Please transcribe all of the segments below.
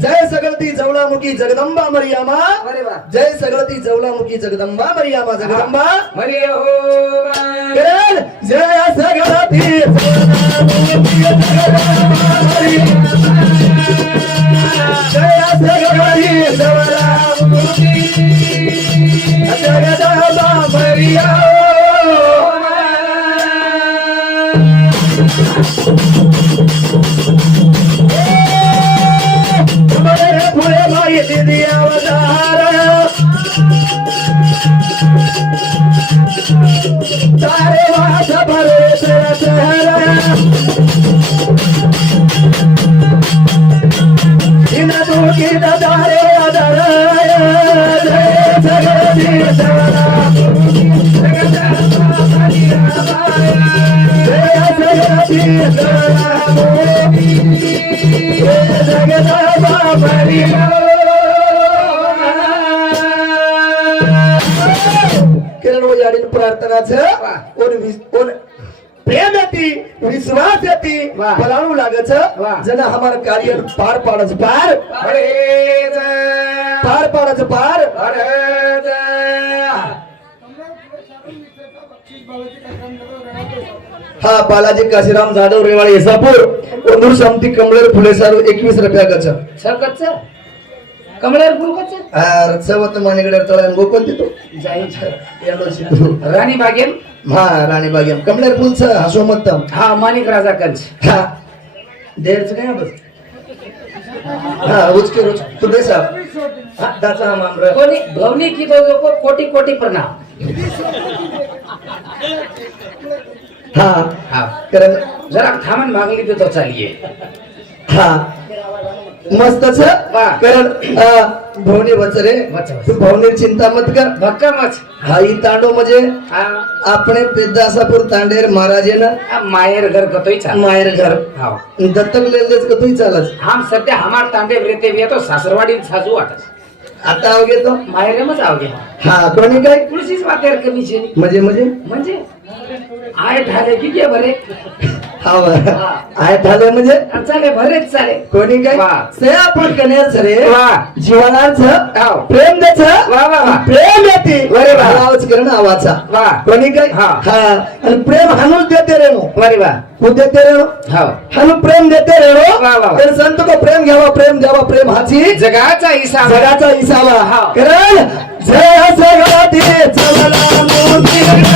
जय सगळती जवळामुखी जगदंबा मरियामा. जय सगळती जवळामुखी जगदंबा मरियामा. जगदंबा. जय सगळती जय सगळती जवळामुखी जगदंबा मरियामा. तुम्हारे पुढे माहिती दिया अवतार तारे प्रार्थनाचं प्रेम येती विश्वास येती लागच. जन हमार कार्य पार पाडच पार पार पाडच पार हा बालाजी काशीराम जाधव रेवाळे येसापूर ओंदूर शांती कमळेर फुले सारू एकवीस रुपया सकच कमळेर मानेकडे तळ्यान गोपन देतो जाईन. राणी बागेल हा राणी बागेम. कमलेर फुलच हसोमत्तम. हा माणिक राजा कंच हा. देरच काय बस हा उचके रोज. तू बेसा हा दाचा मामरा कोणी भवनी की दो लोक कोटी कोटी प्रणाम. हा. हा. कारण जरा थांबण मागली तर चालली हा. मस्तच. कारण भवने वचरे तू भवने चिंता मत कर. भक्का मच. हाई तांडो म्हणजे आपणे पेदासापूर तांडेर महाराजेन मायर घर कतोय मायर घर. दत्तक लेलेच कतोय चालच. हा सध्या हमार तांडे व्रेते सासरवाडी साजू वाटत. आता अवघे तो माहेर मच आवगे हा कोणी काय? तुळशीच वातेर कमी म्हणजे म्हणजे? म्हणजे? आय ठाले की के हा. आहे झाले म्हणजे? चाले भरेच चाले कोणी काय? वा. से आपण कन्याच रे. वा. जीवनाच हाव. प्रेम देच वा, वा, वा. प्रेम येते वा रे वा. आवाज करण आवाचा वा. कोणी काय? हा. हा. आणि प्रेम हानूच देते रे नो. वरे वा. तू देते रे हो. हानू प्रेम देते रे नो. तर संत को प्रेम घ्यावा प्रेम द्यावा प्रेम हाची. जगाचा हिसाब जगाचा इसावा. हा. करण जय चवला मोती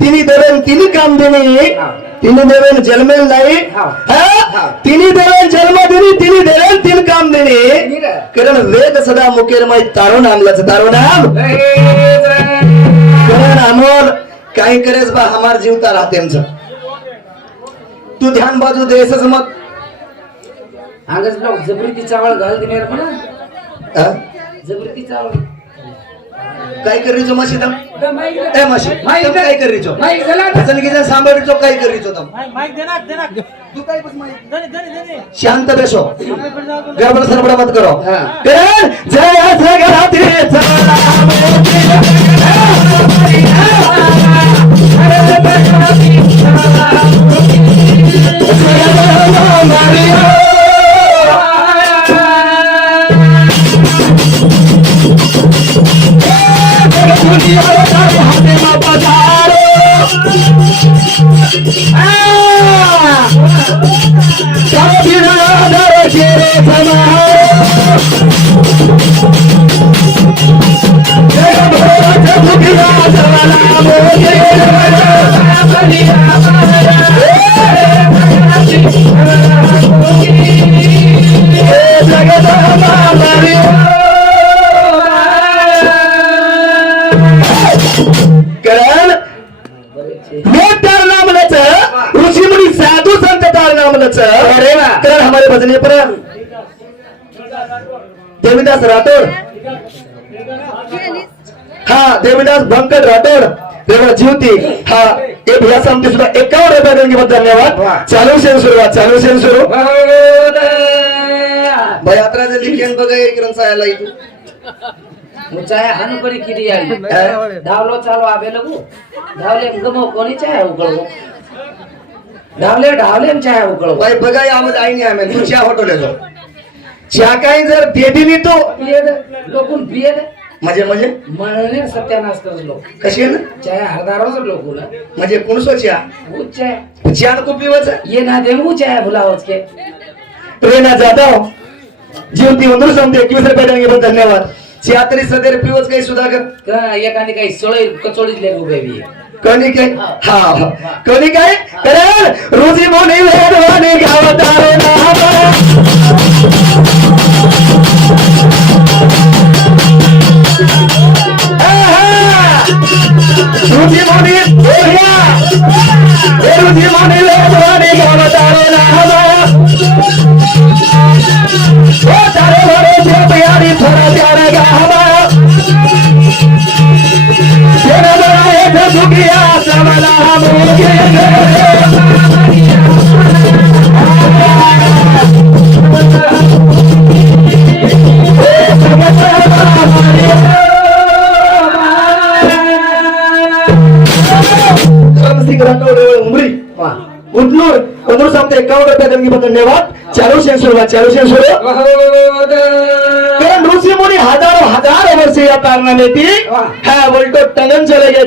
तिनी धरण तिनी काम दिनी हा. तिने देवेन जन्मेल नाही. तिने देवेन जन्म दिनी तिने देवेन तीन काम दिनी दिलं. कारण वेद सदा मुकेर माही तारो नामलाच तारो नाम कारण अमोल काही करेस बा हमार जीवता राहते आमचं. तू ध्यान बाजू देसच मग. अंगच लोक जबरीती चावळ घाल दिले म्हणा. हा? जबरीती चावळ. काय करीचो माशी तम? ए माशी तम काय करीचो? माईक झाला. भजन गीजन सांभाळीचो काय करीचो तम? माइक देना देना शांत बेसो. गडबड सरबड मत करो. कारण जय जगरात्री कारण मैं साधु संत तार नामलच अरे वा. कारण हमारे भजने पर देवीदास राठौर हा देवीदास बंकट राठौर देवा जीवती हा हे भैया सामने सुद्धा एकावन्न रुपये देणगी बद्दल धन्यवाद. चालू शेन सुरुवात चालू शेन सुरू यात्रा जल्दी केन बघा एक रंसायला इथं मुचाया हनुपरी किती आली? धावलो चालो आबे लगू. धावले गमो कोणी चाय उकळवो? धावले ढावले चाय उकळवो. बघा यामध्ये आई नाही आम्ही तू चहा हॉटेल चहा काही जर देदी तो पियेद लोकून पियेद म्हणजे म्हणजे? म्हणणे सत्यानाश कर लोक. कशी ना? चाय हरदारोच लोकून म्हणजे चहा ऊच चाय चहा खूप पिवायचं ये ना देऊ चाय भुलावच के प्रेरणा जाधव जीवती मंदूर समते एकवीस रुपये धन्यवाद. चहा तरी सदैव पिवच काही सुधाकर का एखादी काही सोळी कचोळीतले उभे बी कणी काय? हा. कणी काय? कारण रोजी मोनी वेदवानी गावतारे रुची मोनी बोलिया हे उदलूर सांगते एकावन्न रुपये देणगी बद्दल धन्यवाद. चालू शेन सुरुवात चालू शेन सुरू कारण ऋषी मुनी हजारो हजारो वर्ष या कारणाने वा. हा उलटो टंगन चले गे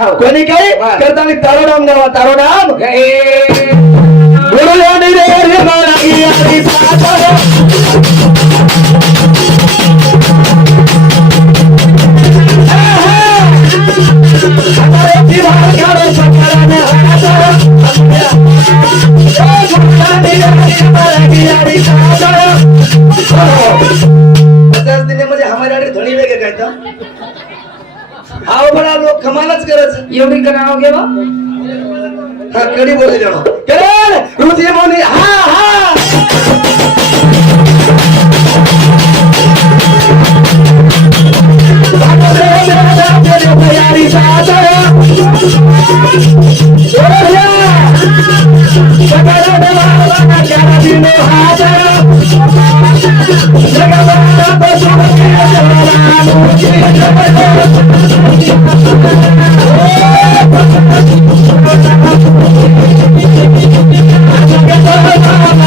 हो. कोणी काय वा. करताना तारो नाम गावा तारो नाम बडा लोक कमालच करायचं एवढी करावं बा हा कडी बोले जाणो करण रुची मोनी हा हा. Oh,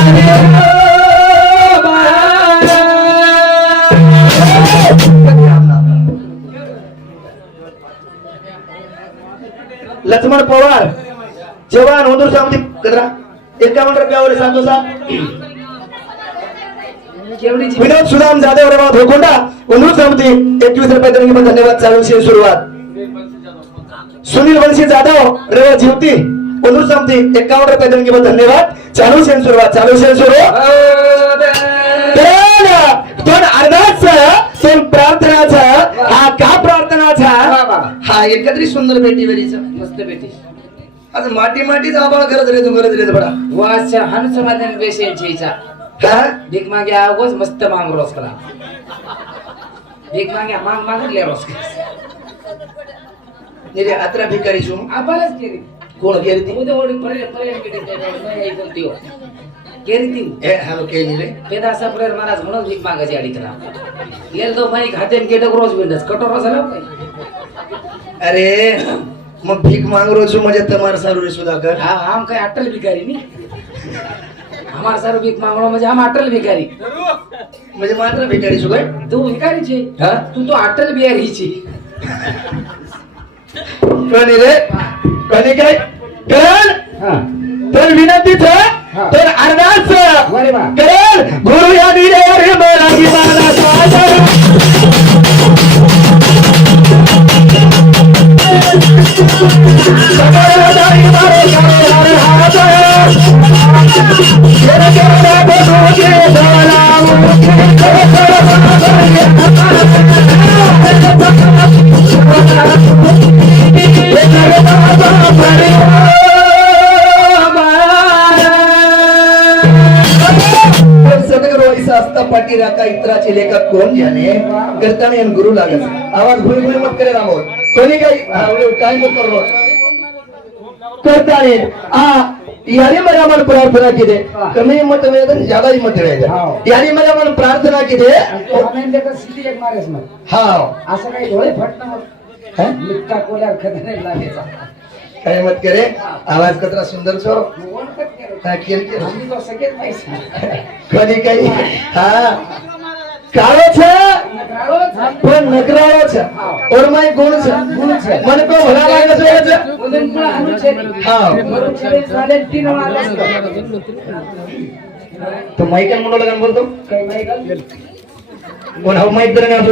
लक्ष्मण पवार जवान होंदूर सामती कदरा एकावन्न रुपयावर सांगतो सा विनोद सुदाम जाधव रवा धोकोंडा होंदूर सामती एकवीस रुपये पण धन्यवाद चालू शे सुरुवात. सुनील वंशी जाधव रेवा जीवती पुनः समती एकावन्न रुपये किंवा धन्यवाद चालू सेन सुरुवात चालू सेन सुरू दोन अर्धाचा प्रार्थनाचा हा का प्रार्थनाचा वा, वा. हा एकत्रित सुंदर भेटी वेळीचा मस्त बेटी आज माटी माटी आबाळ करत रे तू करत रे बडा. वाच्या हनुस मधन बेसेन छेचा हा? भीक मागे आगोच मस्त मांग रोस करा. भीक मागे मांग मागितले रोस निरे अत्रा भिकारी छु आपणच केली. कोण केली ती? उद्या ओढी पडेल पडेल किती नाही ऐकून तीओ केली ती. ए हॅलो केली रे. पेदा सप्रेर महाराज म्हणून भीक मागायची अडी करा येल तो माई खाते गेटक रोज बिंदस कटोर झाला काय अरे मग भीक मांग रोजू म्हणजे तमार सारू रे सुधाकर. हा हम काय अटल भिकारी नी? हमार सर भीक मागणं म्हणजे हम अटल भिकारी. म्हणजे मात्र भिकारी काय तू भिकारीची? हा? तू तो अटल बिहारीची. कोणी रे? कोणी काय? हा. तर विनंतीच कोण? करताना येऊन गुरु लागत आवाज भुई भुई मत करे रामो कोणी काही? काय मत करो? करताने आ याने मला मन प्रार्थना केली. कमी मत वेदन ज्यादा मत वेदन हाव. याने मला मन प्रार्थना मग. हा असं काही डोळे हा? काय मत करे? आवाज कतरा सुंदर माहिती कधी काही? हा. काळो छ नकराळोच. पण नकराळो छ और माय गुण छ गुण छ. मन को भला लागत वेळच उदन पण अनुच्छेदी. हा. अनुच्छेदी झाले तीन वार असतात. तो माईक म्हणू लागन बोलतो काही माहिती का? कोण हा माईक तर नाही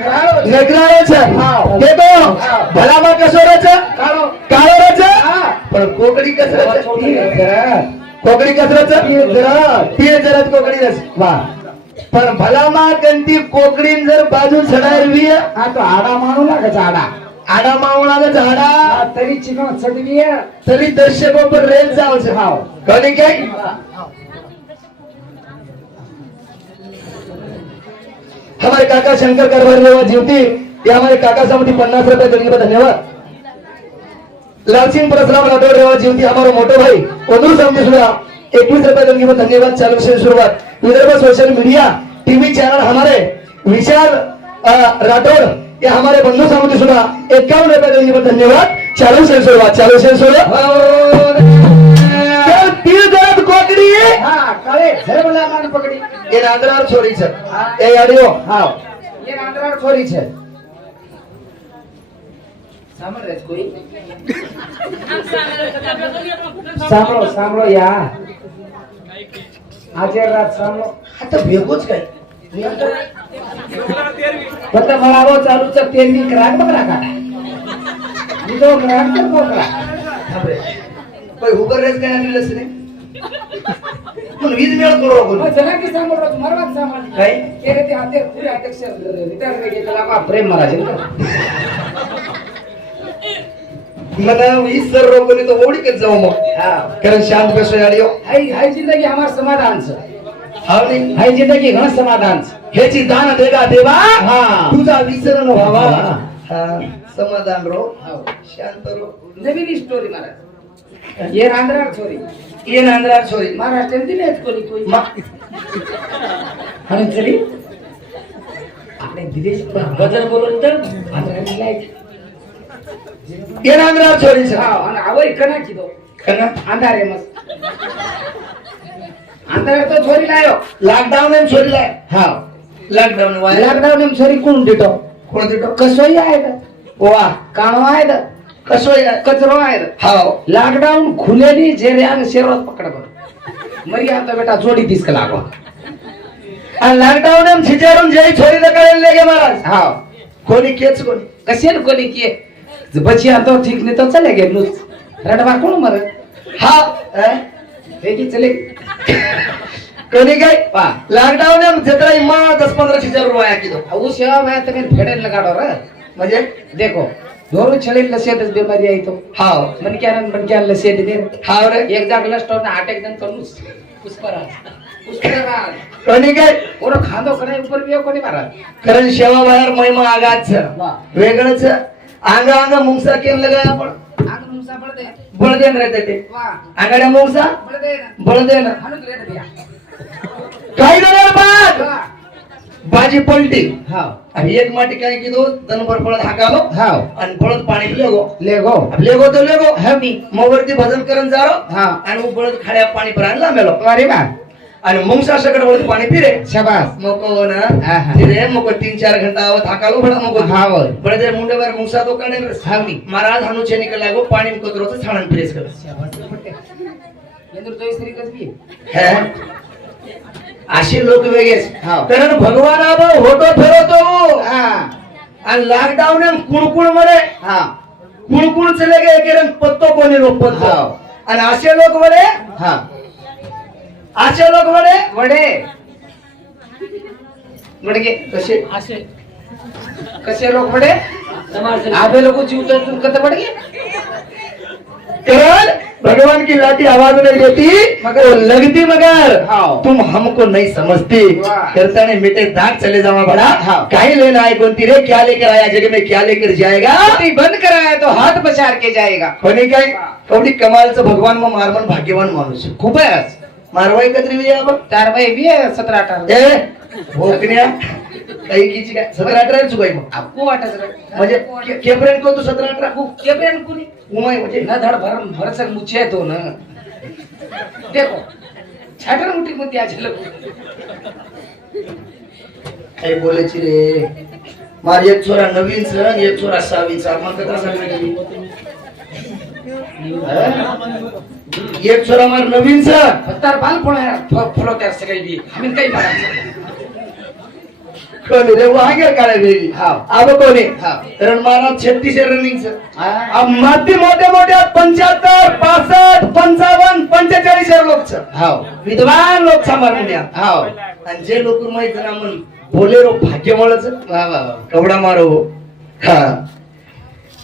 तार हो अपूर्ण माईक दवा कळल वा. काही के गाळो छ पण नकराळोच. नकराळो छ हा. ते तो हा. भला बा कसोरच काळो. काळोरच हा. पण कोकडी कसरच छोटी जरा. कोकडी कसरच तीळ जरद. तीळ जरद कोकडी रस वा. पण भला मा कंती कोकडीन जर बाजू चढायवी हा तो आडा मानू लागायचा आडा आडा मावळाला झाडा हा, तरी चिकन चढवी आहे. तरी दर्शक पर रेल जावच हाव. कोणी काय हमारे काका शंकर करवारी रेवा जीवती ये हमारे काका समती पन्नास रुपये देने के धन्यवाद। लालसिंग परशुराम राठौर रेवा जीवती हमारो मोटो भाई कोदूर समती सुधा एकवीस रुपये देने के धन्यवाद चालू से शुरुआत। Vidarbha social media TV channel हमारे विशाल अ, राठौर ये हमारे बंधु समिति सुधा इक्यावन रुपये देने के धन्यवाद चालू से शुरुआत चालू से शुरुआत। પકડી હા એ નાંદરાર છોરી છે. એ અડિયો હા એ નાંદરાર છોરી છે. રાત સાંભળો. આ તો ભેગો જ કઈ. બધા વળાવો ચાલુ છે તેલની કરાક બકરા બીજો કરાક તો કોઈ ઉભર રેસ કયા લેશે નહીં पण. वीज वेळ करू जनाकी सांभाळतो मरवाच सांभाळ काय? केले ते हाते पुरे अध्यक्ष रिटायर गेलेला बापरे जर तर जाऊ मग. कारण शांत बसो हाय जिंदगी हमार समाधान सर हाय जिंदगी घन समाधान ह्याची दान देगा देवा. हा. तुझा विसरण व्हावा. समाधान रो. शांत रो. नवीन स्टोरी महाराज ये रांद्रा स्टोरी ಏನಂದ್ರ ಸೋರಿ ಮಹಾರಾಷ್ಟ್ರ ದಿನ ಎತ್ಕೊಳ್ಳಿ ಸರಿ આપણે દિનેશ બજાર બોલો તો આદરણ લાઈટ એના અંદર છોરી છે હા અને આવો કના કીધો કના અંધારે મસ્ત અંધારે તો છોરી લાયો લોકડાઉન એમ છોરી લાય હા લોકડાઉન વાય લોકડાઉન એમ છોરી કોણ દીટો કોણ દીટો કસોઈ આયે વાહ કાણો આયે कसो कचरो आहे हाव लॉकडाऊन हो. खुलेली जेऱ्यान शेरवत पकड बर. मरी आता बेटा जोडी दिसक लागो आणि लॉकडाऊन हम सिजारून जय छोरी द ले गे महाराज. हाव कोणी केच कोणी. कसेन कोणी के? बचिया तो ठीक नाही तो चले गे नुस रडवा कोण मर? हा. हे की चले. कोणी काय? पा. लॉकडाऊन हम जत्रा इमा 10 15 हजार रुपया किलो उशा मैं तमें फेडन लगाडो रे म्हणजे देखो. छले लसे दस बीमारी आई तो. हाव. क्या क्या लसे दे दे हाव रे एक दिन आ उस पर आ कोणी काय? खांदो भी कोणी कारण शेवा बाहेर महिमा आगाच. वेगळंच. अंग अंग मुंगसा केम लगाय आपण? आग मुसा पड़ दे बळदेन राहते ते मुंगसा? पड़ दे ना. बळदेन. हानु रेट दिया काही वाह बाजी पलटी. हां आणि एक माटी काय की दो दनभर पळत हाकालो. हां आणि पळत पाणी लेगो. ले गो अब लेगो तो लेगो. हमी मग वरती भजन करून जारो हां आणि मग पळत खाड्या पाणी भरायला लांबेलो अरे वाह आणि मुंगसा सकट वरती पाणी फिरे. शाबाश मग ना. फिरे मग तीन चार घंटा आवत हाकालो भडा मग हाँ वो बड़े मुंडे बार मुंगसा तो काढे हमी महाराज हानु छे निकल लागो पाणी में कोतरो से छाणन फिरेस कर इंद्र तो इस तरीके से भी है? असे लोक वेगळेच हाव. कारण भगवान आब होतो फिरवतो हां. आणि लॉकडाऊन कुणकुण मरे हां. कुणकुण चले गए के रंग पत्तो कोणी रोप पत्तो हाव. आणि असे लोक हां. असे लोक मरे वडे. वडगे कसे? कसे लोक वडे? आबे लोक जीव तर कत वडगे कारण भगवान की लाठी आवाज नहीं देती मगर लगती मगर. तुम हमको नहीं समझती. करता ने मिटे दाग चले जावा बड़ा. काहे लेना है कोणती रे? क्या लेकर आया? जग में क्या लेकर जाएगा? बंद कराया तो हात बचार के जाएगा. कोणी काय? कवडी कमालचं भगवान मग मारमन भाग्यवान माणूस खूपच. मारवाई कत्री बी आपण? चार बाई बी आहे सतरा अठरा. भोकण्या काही किची काय सतरा अठरा चुकाई मग? आपको वाटत रे म्हणजे के- केपर्यंत को तू सतरा अठरा? के बेन कुनी उमाय म्हणजे? न धड भर भरसक मुछे तो न. देखो छाटर मुठी मध्ये आज काही बोलायची रे? मार एक छोरा नवीन सण एक छोरा सहावीन सण मग कसा सांगायचं एक छोरा मार नवीन सण पत्तार बाल पळा फलो त्या सगळी बी. आम्ही काही मारायचं महाराज छत्तीस हा मोठ्या मोठ्या पंच्याहत्तर पासष्ट पंचावन्न पंचेचाळीस लोकचं हाव. विद्वान लोक हाव. आणि जे लोक माहीत ना म्हण बोलेरो वा वा कवडा मारो हा.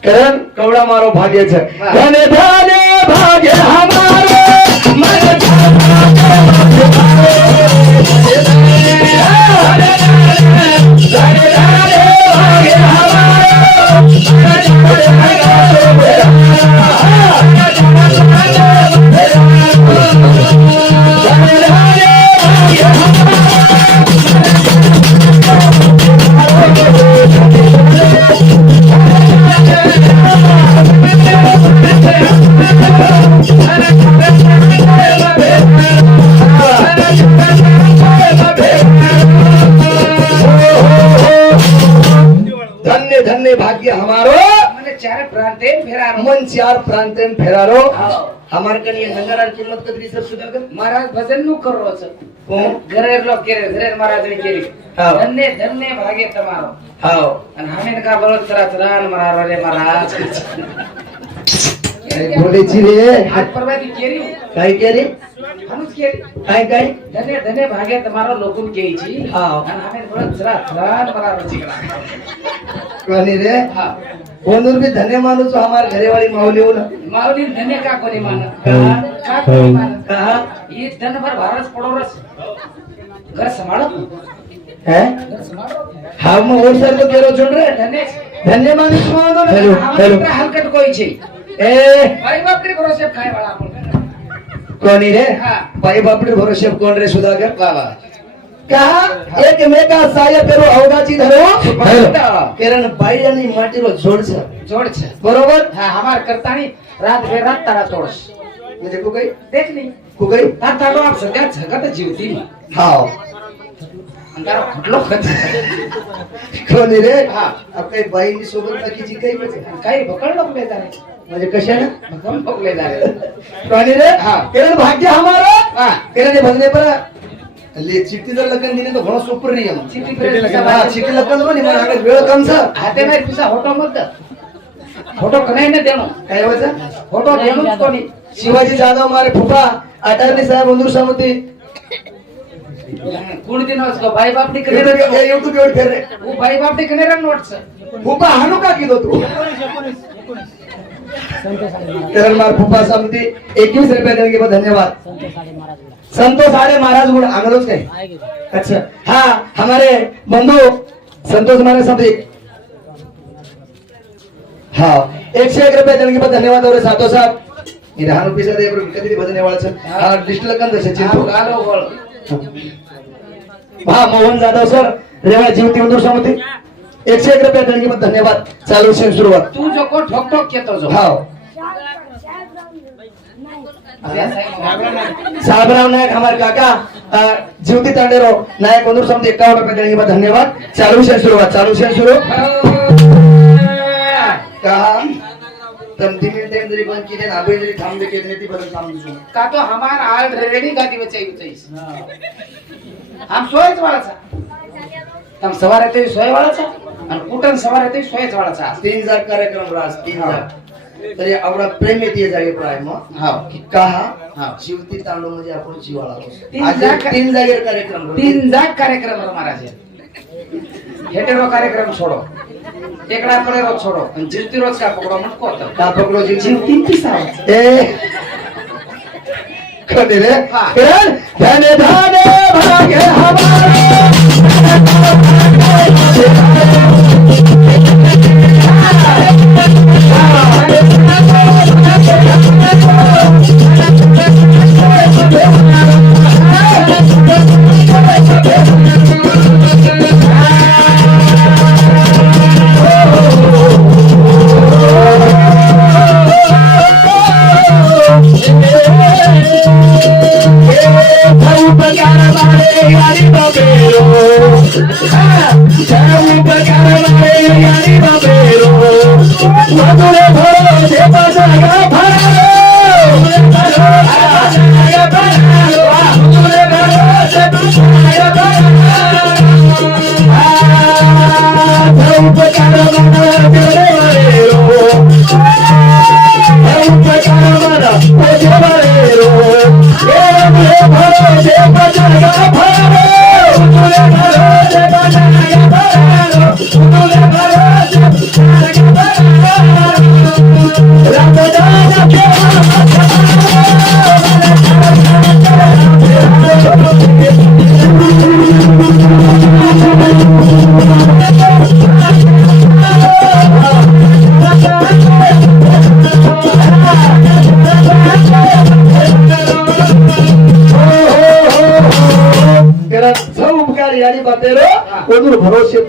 कारण कवडा मारो भाग्याच. वा. धन धन भाग्य हमारो मन धन्य भाग्य हमारो। मन चार प्रांते फेरारो। हमार कन ये नंगरार किंमत कतरी सब सुधर कर महाराज भजन नु कर रो छ। कोण? घरेर लोक केरे घरेर महाराज ने केली धन्य धन्य भाग्य तमारो हाव आणि हमें का बरोबर चला चला महाराज रे महाराज बोलायची रे. आज परवा ती केरी हो. काय केली? हाणूच केली. माणूस हमार हो माऊली माऊली धने का कोणी मानत? का ही. धनभर भारत पडोरस. घर सांभाळत हा? मग और सर को केरो छोड़ रे. धने धन्य माणूस मानो हेलो हेलो. हरकत कोई छी कोणी रे बाई भरोसे कोण रे सुधाकर बाबा कहा एकमेका सहाय्य करो औदाची धरो कारण बाई आणि माटीलो जोड छे जोड छे बरोबर हमार करतानी रात भर रात तारा तोडस म्हणजे कुगई देख नाही कुगई हा तारो आप सध्या झगत जीवती हाव अंगारा कोणी रे आपल्या बाईनी सोबत काही काही पकडलो कुठे जाणे म्हणजे कशाने भोगले झाले रे? हा. तेरा भाग्य हमारा? हा. तेरा पर चिट्टी जर लग्न दिली तर होणं सुपर नाही आहे लग्न म्हणे मला वेळ कम सर हाते नाही तुझा होटो मग फोटो कनाई ना देणं. काय व्हायचं फोटो देणं कोणी. शिवाजी जाधव मारे फुफा अटारणी साहेब मंजूर समिती कोण दिन वाचलो बाई बाप ने युट्यूब वर फेरे. बाई बाप फुफा हाणू का किदो तू? करण मार फुफा समिती. एकवीस रुपये देने के बाद धन्यवाद. संतोष आड़े महाराज गुड़. आंगलोच काय? अच्छा. हाँ हमारे बंधु संतोष हमारे समिति. हाँ एक से एक रुपये देने के बाद धन्यवाद और सातो साहब. ये रुपये भजन वाळचं हा हा मोहन जाधव सर. रेवा जीवती मंदूर समिती एकशे एक रुपये देने के बाद धन्यवाद. चालू से सुरुवात. तू जो को ठोक ठोक केतो जो. हाँ. साहबराव नायक हमारे काका। जीवती तांडेरो नायक मंदूर समिति इक्यावन रुपये देने के बाद धन्यवाद। चालू से शुरुआत चालू से शुरू। कहा? बंद का तो हमार ऑलरेडी गादी बचाई बचाई हम सोयच वाळाचा हम सवार येते सोय वाळाचा आणि कुठं सवार येते सोयच वाळाचा तीन हजार कार्यक्रम रास तीन हजार। तरी आवडा प्रेम येते जागे प्राय मग. हा कहा? हा. शिवती तांडव म्हणजे आपण तीन आज जाग- तीन जागेवर कार्यक्रम. तीन जाग कार्यक्रम महाराज हेटेरो कार्यक्रम छोडो टेकडा पडे रोज छोडो आणि जिरती रोज का पकडो म्हणतो होतं. का पकडो? जी जिरती पिसावं. ए. कधी रे? हा. धने धने भागे हमारे. किरण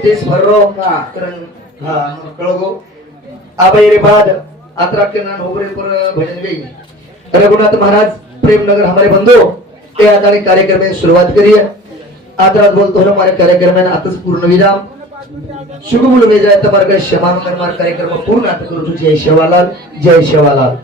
भरोसे देश भरो कळगो आबाई रे बाद आतरा के नान होबरे पर भजन गई रघुनाथ महाराज प्रेमनगर हमारे बंधु ते आता आणि कार्यक्रम में शुरुआत करिए आदरात बोलतो हो हमारे कार्यक्रम में आताच पूर्ण विराम. शुभ बोल जाय तर मार्ग क्षमा मार कार्यक्रम पूर्ण आता करू. जय शेवालाल जय शेवालाल.